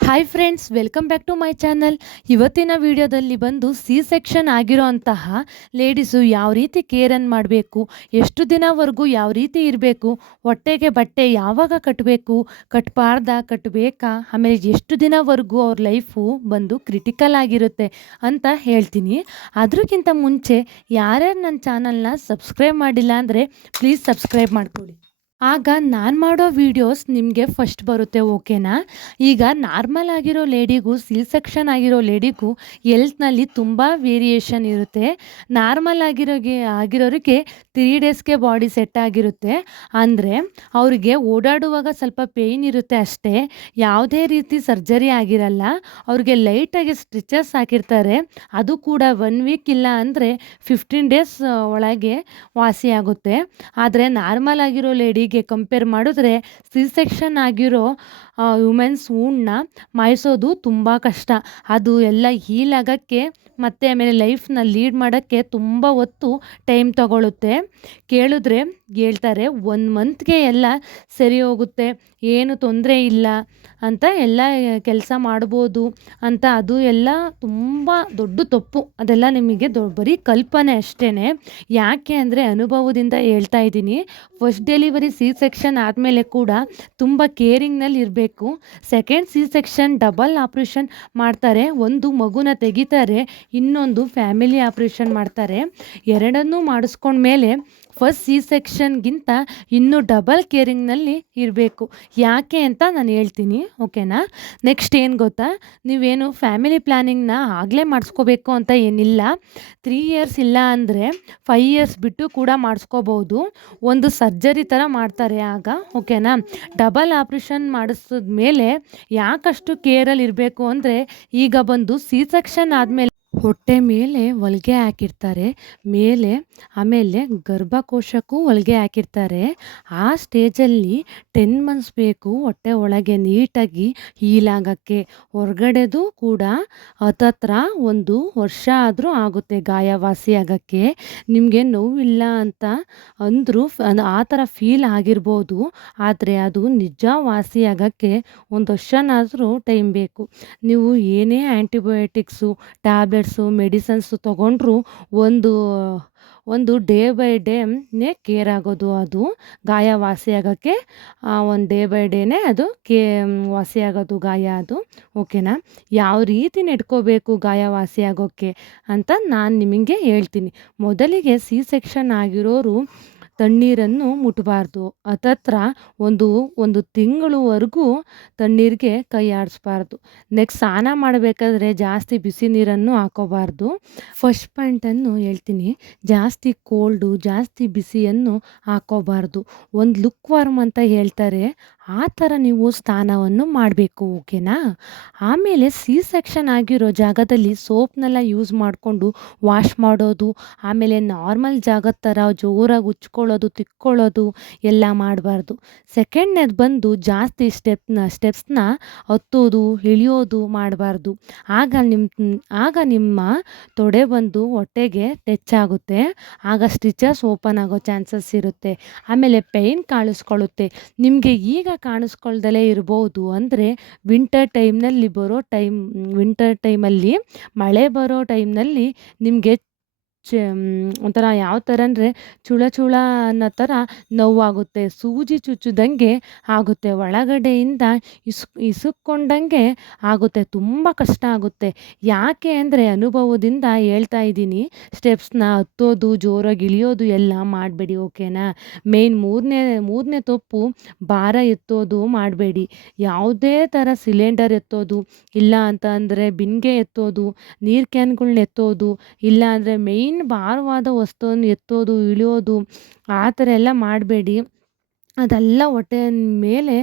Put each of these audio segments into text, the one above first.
Hi friends, welcome back to my channel. ಇವತ್ತಿನ ವಿಡಿಯೋದಲ್ಲಿ ಬಂದು ಸಿ ಸೆಕ್ಷನ್ ಆಗಿರೋ ಅಂತಹ ಲೇಡೀಸು ಯಾವ ರೀತಿ ಕೇರನ್ನು ಮಾಡಬೇಕು, ಎಷ್ಟು ದಿನವರೆಗೂ ಯಾವ ರೀತಿ ಇರಬೇಕು, ಹೊಟ್ಟೆಗೆ ಬಟ್ಟೆ ಯಾವಾಗ ಕಟ್ಟಬೇಕು, ಕಟ್ಟಬೇಕಾ, ಆಮೇಲೆ ಎಷ್ಟು ದಿನವರೆಗೂ ಅವ್ರ ಲೈಫು ಬಂದು ಕ್ರಿಟಿಕಲ್ ಆಗಿರುತ್ತೆ ಅಂತ ಹೇಳ್ತೀನಿ. ಅದಕ್ಕಿಂತ ಮುಂಚೆ ಯಾರ್ಯಾರು ನನ್ನ ಚಾನಲ್ನ ಸಬ್ಸ್ಕ್ರೈಬ್ ಮಾಡಿಲ್ಲ ಅಂದರೆ ಪ್ಲೀಸ್ ಸಬ್ಸ್ಕ್ರೈಬ್ ಮಾಡ್ಕೊಳ್ಳಿ. ಆಗ ನಾನು ಮಾಡೋ ವೀಡಿಯೋಸ್ ನಿಮಗೆ ಫಸ್ಟ್ ಬರುತ್ತೆ, ಓಕೆನಾ? ಈಗ ನಾರ್ಮಲ್ ಆಗಿರೋ ಲೇಡಿಗೂ ಸಿ ಸೆಕ್ಷನ್ ಆಗಿರೋ ಲೇಡಿಗೂ ಎಲ್ತ್ನಲ್ಲಿ ತುಂಬ ವೇರಿಯೇಷನ್ ಇರುತ್ತೆ. ನಾರ್ಮಲ್ ಆಗಿರೋರಿಗೆ 3 ಡೇಸ್ಗೆ ಬಾಡಿ ಸೆಟ್ ಆಗಿರುತ್ತೆ. ಅಂದರೆ ಅವರಿಗೆ ಓಡಾಡುವಾಗ ಸ್ವಲ್ಪ ಪೇಯ್ನ್ ಇರುತ್ತೆ ಅಷ್ಟೇ, ಯಾವುದೇ ರೀತಿ ಸರ್ಜರಿ ಆಗಿರಲ್ಲ. ಅವ್ರಿಗೆ ಲೈಟಾಗಿ ಸ್ಟಿಚಸ್ ಹಾಕಿರ್ತಾರೆ, ಅದು ಕೂಡ 1 ವೀಕ್ ಇಲ್ಲ ಅಂದರೆ 15 ಡೇಸ್ ಒಳಗೆ ವಾಸಿಯಾಗುತ್ತೆ. ಆದರೆ ನಾರ್ಮಲ್ ಆಗಿರೋ ಲೇಡಿಗೆ ಕಂಪೇರ್ ಮಾಡಿದ್ರೆ ಸಿ ಸೆಕ್ಷನ್ ಆಗಿರೋ ವುಮೆನ್ಸ್ ವೂಂಡ್ನ ಮಾಯಿಸೋದು ತುಂಬ ಕಷ್ಟ. ಅದು ಎಲ್ಲ ಹೀಲ್ ಆಗೋಕ್ಕೆ ಮತ್ತು ಆಮೇಲೆ ಲೈಫ್ನ ಲೀಡ್ ಮಾಡೋಕ್ಕೆ ತುಂಬ ಹೊತ್ತು ಟೈಮ್ ತಗೊಳ್ಳುತ್ತೆ. ಕೇಳಿದ್ರೆ ಹೇಳ್ತಾರೆ 1 ಮಂತ್ಗೆ ಎಲ್ಲ ಸರಿ ಹೋಗುತ್ತೆ, ಏನು ತೊಂದರೆ ಇಲ್ಲ ಅಂತ, ಎಲ್ಲ ಕೆಲಸ ಮಾಡ್ಬೋದು ಅಂತ. ಅದು ಎಲ್ಲ ತುಂಬ ದೊಡ್ಡ ತಪ್ಪು. ಅದೆಲ್ಲ ನಿಮಗೆ ಬರೀ ಕಲ್ಪನೆ ಅಷ್ಟೇ. ಯಾಕೆ ಅಂದರೆ ಅನುಭವದಿಂದ ಹೇಳ್ತಾ ಇದ್ದೀನಿ. ಫಸ್ಟ್ ಡೆಲಿವರಿ ಸಿ ಸೆಕ್ಷನ್ ಆದಮೇಲೆ ಕೂಡ ತುಂಬ ಕೇರಿಂಗ್ನಲ್ಲಿ ಇರಬೇಕು. Second C section double operation ಮಾಡ್ತಾರೆ. ಒಂದು ಮಗುನ ತೆಗಿತಾರೆ, ಇನ್ನೊಂದು ಫ್ಯಾಮಿಲಿ ಆಪ್ರೇಷನ್ ಮಾಡ್ತಾರೆ. ಎರಡನ್ನೂ ಮಾಡಿಸ್ಕೊಂಡ್ಮೇಲೆ ಫಸ್ಟ್ ಸಿ ಸೆಕ್ಷನ್ಗಿಂತ ಇನ್ನೂ ಡಬಲ್ ಕೇರಿಂಗ್ನಲ್ಲಿ ಇರಬೇಕು. ಯಾಕೆ ಅಂತ ನಾನು ಹೇಳ್ತೀನಿ, ಓಕೆನಾ? ನೆಕ್ಸ್ಟ್ ಏನು ಗೊತ್ತಾ, ನೀವೇನು ಫ್ಯಾಮಿಲಿ ಪ್ಲ್ಯಾನಿಂಗ್ನ ಆಗಲೇ ಮಾಡಿಸ್ಕೋಬೇಕು ಅಂತ ಏನಿಲ್ಲ. 3 ಇಯರ್ಸ್ ಇಲ್ಲ ಅಂದರೆ 5 ಇಯರ್ಸ್ ಬಿಟ್ಟು ಕೂಡ ಮಾಡಿಸ್ಕೋಬೋದು. ಒಂದು ಸರ್ಜರಿ ಥರ ಮಾಡ್ತಾರೆ ಆಗ, ಓಕೆನಾ? ಡಬಲ್ ಆಪ್ರೇಷನ್ ಮಾಡಿಸಿದ್ಮೇಲೆ ಯಾಕಷ್ಟು ಕೇರಲ್ಲಿ ಇರಬೇಕು ಅಂದರೆ, ಈಗ ಬಂದು ಸಿ ಸೆಕ್ಷನ್ ಆದಮೇಲೆ ಹೊಟ್ಟೆ ಮೇಲೆ ಹೊಲಿಗೆ ಹಾಕಿರ್ತಾರೆ, ಆಮೇಲೆ ಗರ್ಭಕೋಶಕ್ಕೂ ಹೊಲಿಗೆ ಹಾಕಿರ್ತಾರೆ. ಆ ಸ್ಟೇಜಲ್ಲಿ 10 ಮಂತ್ಸ್ ಬೇಕು ಹೊಟ್ಟೆ ಒಳಗೆ ನೀಟಾಗಿ ಹೀಲ್ ಆಗೋಕ್ಕೆ. ಹೊರಗಡೆದು ಕೂಡ ಹತ್ತತ್ರ 1 ವರ್ಷ ಆದರೂ ಆಗುತ್ತೆ ಗಾಯ ವಾಸಿ ಆಗೋಕ್ಕೆ. ನಿಮಗೆ ನೋವಿಲ್ಲ ಅಂತ ಅಂದರೂ ಆ ಥರ ಫೀಲ್ ಆಗಿರ್ಬೋದು, ಆದರೆ ಅದು ನಿಜ ವಾಸಿ ಆಗೋಕ್ಕೆ 1 ವರ್ಷನಾದರೂ ಟೈಮ್ ಬೇಕು. ನೀವು ಏನೇ ಆ್ಯಂಟಿಬಯೋಟಿಕ್ಸು, ಟ್ಯಾಬ್ಲೆಟ್ಸು, ಮೆಡಿಸನ್ಸು ತೊಗೊಂಡ್ರೂ ಒಂದು ಡೇ ಬೈ ಡೇನೇ ಕೇರ್ ಆಗೋದು. ಅದು ಗಾಯ ವಾಸಿ ಆಗೋಕ್ಕೆ ಒಂದು ಡೇ ಬೈ ಡೇನೇ ಅದು ವಾಸಿ ಆಗೋದು ಗಾಯ ಅದು, ಓಕೆನಾ? ಯಾವ ರೀತಿ ನಡ್ಕೋಬೇಕು ಗಾಯ ವಾಸಿ ಆಗೋಕ್ಕೆ ಅಂತ ನಾನು ನಿಮಗೆ ಹೇಳ್ತೀನಿ. ಮೊದಲಿಗೆ ಸಿ ಸೆಕ್ಷನ್ ಆಗಿರೋರು ತಣ್ಣೀರನ್ನು ಮುಟ್ಟಬಾರ್ದು. ಹತ್ತತ್ರ ಒಂದು ತಿಂಗಳವರೆಗೂ ತಣ್ಣೀರಿಗೆ ಕೈ ಆಡಿಸ್ಬಾರ್ದು. ನೆಕ್ಸ್ಟ್ ಸ್ನಾನ ಮಾಡಬೇಕಾದ್ರೆ ಜಾಸ್ತಿ ಬಿಸಿ ನೀರನ್ನು ಹಾಕೋಬಾರ್ದು. ಫಸ್ಟ್ ಪಾಯಿಂಟನ್ನು ಹೇಳ್ತೀನಿ, ಜಾಸ್ತಿ ಕೋಲ್ಡು, ಜಾಸ್ತಿ ಬಿಸಿಯನ್ನು ಹಾಕೋಬಾರ್ದು. ಒಂದು ಲುಕ್ ವಾರ್ಮ್ ಅಂತ ಹೇಳ್ತಾರೆ, ಆ ಥರ ನೀವು ಸ್ನಾನವನ್ನು ಮಾಡಬೇಕು, ಓಕೆನಾ? ಆಮೇಲೆ ಸಿ ಸೆಕ್ಷನ್ ಆಗಿರೋ ಜಾಗದಲ್ಲಿ ಸೋಪ್ನೆಲ್ಲ ಯೂಸ್ ಮಾಡಿಕೊಂಡು ವಾಶ್ ಮಾಡೋದು, ಆಮೇಲೆ ನಾರ್ಮಲ್ ಜಾಗದ ಥರ ಜೋರಾಗಿ ಉಜ್ಕೊಳ್ಳೋದು, ತಿಕ್ಕೊಳ್ಳೋದು ಎಲ್ಲ ಮಾಡಬಾರ್ದು. ಸೆಕೆಂಡ್ನೇದು ಬಂದು ಜಾಸ್ತಿ ಸ್ಟೆಪ್ಸ್ನ ಹತ್ತೋದು, ಇಳಿಯೋದು ಮಾಡಬಾರ್ದು. ಆಗ ನಿಮ್ಮ ತೊಡೆ ಬಂದು ಹೊಟ್ಟೆಗೆ ಟಚ್ ಆಗುತ್ತೆ, ಆಗ ಸ್ಟಿಚಸ್ ಓಪನ್ ಆಗೋ ಚಾನ್ಸಸ್ ಇರುತ್ತೆ. ಆಮೇಲೆ ಪೇಯ್ನ್ ಕಾಣಿಸ್ಕೊಳ್ಳುತ್ತೆ. ನಿಮಗೆ ಈಗ ಕಾಣಿಸ್ಕೊಳ್ದಲೇ ಇರ್ಬೋದು, ಅಂದರೆ ವಿಂಟರ್ ಟೈಮಲ್ಲಿ ಮಳೆ ಬರೋ ಟೈಮ್ನಲ್ಲಿ ನಿಮಗೆ ಒಂಥರ ಯಾವ ಥರ ಅಂದರೆ ಚುಳ ಅನ್ನೋ ಥರ ನೋವಾಗುತ್ತೆ, ಸೂಜಿ ಚುಚ್ಚಿದಂಗೆ ಆಗುತ್ತೆ, ಒಳಗಡೆಯಿಂದ ಇಸುಕ್ಕೊಂಡಂಗೆ ಆಗುತ್ತೆ, ತುಂಬ ಕಷ್ಟ ಆಗುತ್ತೆ. ಯಾಕೆ ಅಂದರೆ ಅನುಭವದಿಂದ ಹೇಳ್ತಾ ಇದ್ದೀನಿ. ಸ್ಟೆಪ್ಸ್ನ ಹತ್ತೋದು, ಜೋರಾಗಿ ಇಳಿಯೋದು ಎಲ್ಲ ಮಾಡಬೇಡಿ, ಓಕೆನಾ? ಮೇಯ್ನ್ ಮೂರನೇ ತಪ್ಪು, ಭಾರ ಎತ್ತೋದು ಮಾಡಬೇಡಿ. ಯಾವುದೇ ಥರ ಸಿಲಿಂಡರ್ ಎತ್ತೋದು, ಇಲ್ಲ ಅಂತ ಅಂದರೆ ಬಿನ್ಗೆ ಎತ್ತೋದು, ನೀರು ಕ್ಯಾನ್ಗಳ್ನ ಎತ್ತೋದು, ಇಲ್ಲ ಅಂದರೆ ಮೇಯ್ನ್ ಭಾರವಾದ ವಸ್ತುವನ್ನು ಎತ್ತೋದು, ಇಳಿಯೋದು, ಆ ಥರ ಎಲ್ಲ ಮಾಡಬೇಡಿ. ಅದೆಲ್ಲ ಹೊಟ್ಟೆಯ ಮೇಲೆ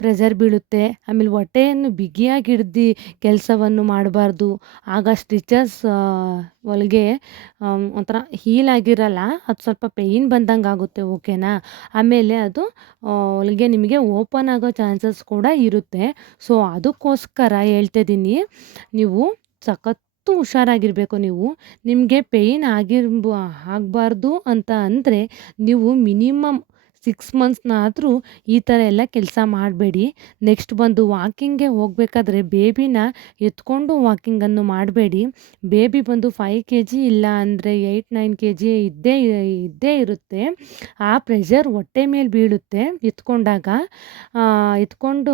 ಪ್ರೆಷರ್ ಬೀಳುತ್ತೆ. ಆಮೇಲೆ ಹೊಟ್ಟೆಯನ್ನು ಬಿಗಿಯಾಗಿ ಹಿಡ್ದು ಕೆಲಸವನ್ನು ಮಾಡಬಾರ್ದು. ಆಗ ಸ್ಟಿಚಸ್ ಹೊಲಿಗೆ ಒಂಥರ ಹೀಲ್ ಆಗಿರಲ್ಲ, ಅದು ಸ್ವಲ್ಪ ಪೇಯ್ನ್ ಬಂದಂಗೆ ಆಗುತ್ತೆ, ಓಕೆನಾ? ಆಮೇಲೆ ಅದು ಹೊಲಿಗೆ ನಿಮಗೆ ಓಪನ್ ಆಗೋ ಚಾನ್ಸಸ್ ಕೂಡ ಇರುತ್ತೆ. ಸೊ ಅದಕ್ಕೋಸ್ಕರ ಹೇಳ್ತಿದ್ದೀನಿ, ನೀವು ಹುಷಾರಾಗಿರಬೇಕು. ನಿಮಗೆ ಪೇಯ್ನ್ ಆಗಬಾರ್ದು ಅಂತ ಅಂದರೆ ನೀವು ಮಿನಿಮಮ್ 6 ಮಂತ್ಸ್‌ನಾದರೂ ಈ ಥರ ಎಲ್ಲ ಕೆಲಸ ಮಾಡಬೇಡಿ. ನೆಕ್ಸ್ಟ್ ಬಂದು ವಾಕಿಂಗ್ಗೆ ಹೋಗಬೇಕಾದ್ರೆ ಬೇಬಿನ ಎತ್ಕೊಂಡು ವಾಕಿಂಗನ್ನು ಮಾಡಬೇಡಿ. ಬೇಬಿ ಬಂದು 5 ಕೆಜಿ ಇಲ್ಲ ಅಂದರೆ 8, 9 ಕೆಜಿ ಇದ್ದೇ ಇರುತ್ತೆ. ಆ ಪ್ರೆಷರ್ ಹೊಟ್ಟೆ ಮೇಲೆ ಬೀಳುತ್ತೆ ಎತ್ಕೊಂಡಾಗ. ಎತ್ಕೊಂಡು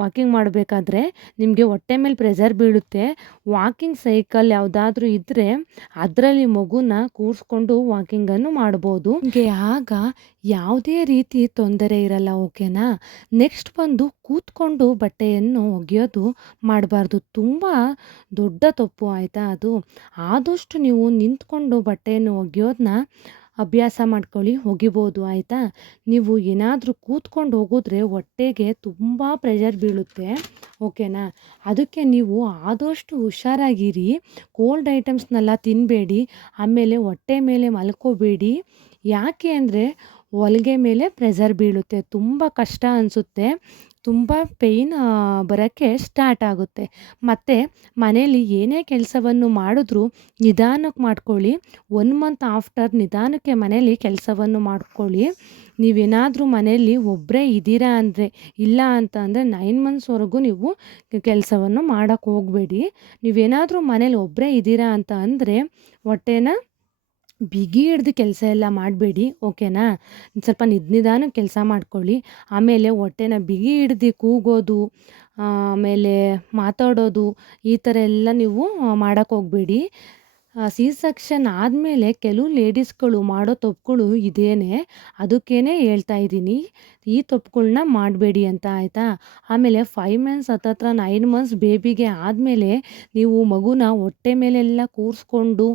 ವಾಕಿಂಗ್ ಮಾಡಬೇಕಾದ್ರೆ ನಿಮಗೆ ಹೊಟ್ಟೆ ಮೇಲೆ ಪ್ರೆಷರ್ ಬೀಳುತ್ತೆ. ವಾಕಿಂಗ್ ಸೈಕಲ್ ಯಾವುದಾದ್ರೂ ಇದ್ದರೆ ಅದರಲ್ಲಿ ಮಗುನ ಕೂರಿಸ್ಕೊಂಡು ವಾಕಿಂಗನ್ನು ಮಾಡ್ಬೋದು. ನಿಮಗೆ ಆಗ ಯಾವುದೇ ರೀತಿ ತೊಂದರೆ ಇರಲ್ಲ. ಓಕೆನಾ. ನೆಕ್ಸ್ಟ್ ಬಂದು ಕೂತ್ಕೊಂಡು ಬಟ್ಟೆಯನ್ನು ಒಗೆಯೋದು ಮಾಡಬಾರ್ದು. ತುಂಬ ದೊಡ್ಡ ತಪ್ಪು ಆಯಿತಾ ಅದು. ಆದಷ್ಟು ನೀವು ನಿಂತ್ಕೊಂಡು ಬಟ್ಟೆಯನ್ನು ಒಗೆಯೋದನ್ನ ಅಭ್ಯಾಸ ಮಾಡ್ಕೊಳ್ಳಿ, ಒಗಿಬೋದು ಆಯಿತಾ. ನೀವು ಏನಾದರೂ ಕೂತ್ಕೊಂಡು ಹೋಗಿದ್ರೆ ಹೊಟ್ಟೆಗೆ ತುಂಬ ಪ್ರೆಷರ್ ಬೀಳುತ್ತೆ. ಓಕೆನಾ. ಅದಕ್ಕೆ ನೀವು ಆದಷ್ಟು ಹುಷಾರಾಗಿರಿ. ಕೋಲ್ಡ್ ಐಟಮ್ಸ್ನೆಲ್ಲ ತಿನ್ನಬೇಡಿ. ಆಮೇಲೆ ಹೊಟ್ಟೆ ಮೇಲೆ ಮಲ್ಕೋಬೇಡಿ. ಯಾಕೆ ಅಂದರೆ ಹೊಲಿಗೆ ಮೇಲೆ ಪ್ರೆಷರ್ ಬೀಳುತ್ತೆ. ತುಂಬ ಕಷ್ಟ ಅನಿಸುತ್ತೆ. ತುಂಬ ಪೇಯ್ನ್ ಬರೋಕ್ಕೆ ಸ್ಟಾರ್ಟ್ ಆಗುತ್ತೆ. ಮತ್ತು ಮನೇಲಿ ಏನೇ ಕೆಲಸವನ್ನು ಮಾಡಿದ್ರೂ ನಿಧಾನಕ್ಕೆ ಮಾಡ್ಕೊಳ್ಳಿ. 1 ಮಂತ್ ಆಫ್ಟರ್ ನಿಧಾನಕ್ಕೆ ಮನೇಲಿ ಕೆಲಸವನ್ನು ಮಾಡ್ಕೊಳ್ಳಿ. ನೀವೇನಾದರೂ ಮನೆಯಲ್ಲಿ ಒಬ್ಬರೇ ಇದ್ದೀರಾ ಅಂದರೆ, ಇಲ್ಲ ಅಂತ ಅಂದರೆ 9 ಮಂತ್ಸ್ವರೆಗೂ ನೀವು ಕೆಲಸವನ್ನು ಮಾಡೋಕ್ಕೆ ಹೋಗಬೇಡಿ. ನೀವೇನಾದರೂ ಮನೇಲಿ ಒಬ್ಬರೇ ಇದ್ದೀರಾ ಅಂತ ಅಂದರೆ ಹೊಟ್ಟೆನ ಬಿಗಿ ಹಿಡ್ದು ಕೆಲಸ ಎಲ್ಲ ಮಾಡಬೇಡಿ. ಓಕೆನಾ. ಸ್ವಲ್ಪ ನಿಧಾನಕ್ಕೆ ಕೆಲಸ ಮಾಡ್ಕೊಳ್ಳಿ. ಆಮೇಲೆ ಹೊಟ್ಟೆನ ಬಿಗಿ ಹಿಡ್ದು ಕೂಗೋದು, ಆಮೇಲೆ ಮಾತಾಡೋದು ಈ ಥರ ಎಲ್ಲ ನೀವು ಮಾಡೋಕ್ಕೆ ಹೋಗಬೇಡಿ. ಸಿ ಸೆಕ್ಷನ್ ಆದಮೇಲೆ ಕೆಲವು ಲೇಡೀಸ್ಗಳು ಮಾಡೋ ತಪ್ಪುಗಳು ಇದೇನೆ. ಅದಕ್ಕೇ ಹೇಳ್ತಾ ಇದ್ದೀನಿ, ಈ ತಪ್ಪುಗಳ್ನ ಮಾಡಬೇಡಿ ಅಂತ ಆಯಿತಾ. ಆಮೇಲೆ 5 ಮಂತ್ಸ್ ಹತ್ತತ್ರ 9 ಮಂತ್ಸ್ ಬೇಬಿಗೆ ಆದಮೇಲೆ ನೀವು ಮಗುನ ಹೊಟ್ಟೆ ಮೇಲೆಲ್ಲ ಕೂರಿಸ್ಕೊಂಡು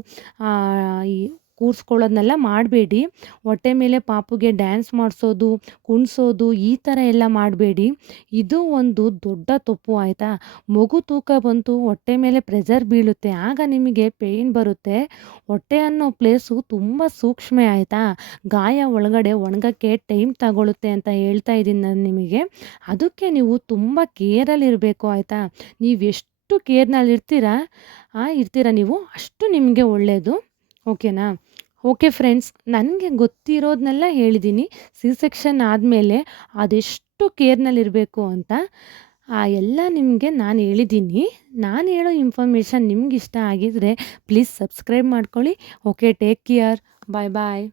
ಕೂರಿಸ್ಕೊಳ್ಳೋದನ್ನೆಲ್ಲ ಮಾಡಬೇಡಿ. ಹೊಟ್ಟೆ ಮೇಲೆ ಪಾಪುಗೆ ಡ್ಯಾನ್ಸ್ ಮಾಡಿಸೋದು, ಕುಣಿಸೋದು ಈ ಥರ ಎಲ್ಲ ಮಾಡಬೇಡಿ. ಇದು ಒಂದು ದೊಡ್ಡ ತಪ್ಪು ಆಯಿತಾ. ಮಗು ತೂಕ ಬಂತು, ಹೊಟ್ಟೆ ಮೇಲೆ ಪ್ರೆಷರ್ ಬೀಳುತ್ತೆ, ಆಗ ನಿಮಗೆ ಪೇಯ್ನ್ ಬರುತ್ತೆ. ಹೊಟ್ಟೆ ಅನ್ನೋ ಪ್ಲೇಸು ತುಂಬ ಸೂಕ್ಷ್ಮ ಆಯಿತಾ. ಗಾಯ ಒಳಗಡೆ ಒಣಗೋಕ್ಕೆ ಟೈಮ್ ತಗೊಳುತ್ತೆ ಅಂತ ಹೇಳ್ತಾ ಇದ್ದೀನಿ ನಾನು ನಿಮಗೆ. ಅದಕ್ಕೆ ನೀವು ತುಂಬ ಕೇರಲ್ಲಿರಬೇಕು ಆಯಿತಾ. ನೀವೆಷ್ಟು ಕೇರ್ನಲ್ಲಿರ್ತೀರಾ ನೀವು ಅಷ್ಟು ನಿಮಗೆ ಒಳ್ಳೆಯದು. ಓಕೆನಾ. ಓಕೆ ಫ್ರೆಂಡ್ಸ್, ನನಗೆ ಗೊತ್ತಿರೋದನ್ನೆಲ್ಲ ಹೇಳಿದ್ದೀನಿ. ಸಿ ಸೆಕ್ಷನ್ ಆದಮೇಲೆ ಅದೆಷ್ಟು ಕೇರ್ನಲ್ಲಿರಬೇಕು ಅಂತ ಎಲ್ಲ ನಿಮಗೆ ನಾನು ಹೇಳಿದ್ದೀನಿ. ನಾನು ಹೇಳೋ ಇನ್ಫಾರ್ಮೇಷನ್ ನಿಮ್ಗೆ ಇಷ್ಟ ಆಗಿದ್ದರೆ ಪ್ಲೀಸ್ ಸಬ್ಸ್ಕ್ರೈಬ್ ಮಾಡ್ಕೊಳ್ಳಿ. Okay, take care. ಬಾಯ್ ಬಾಯ್.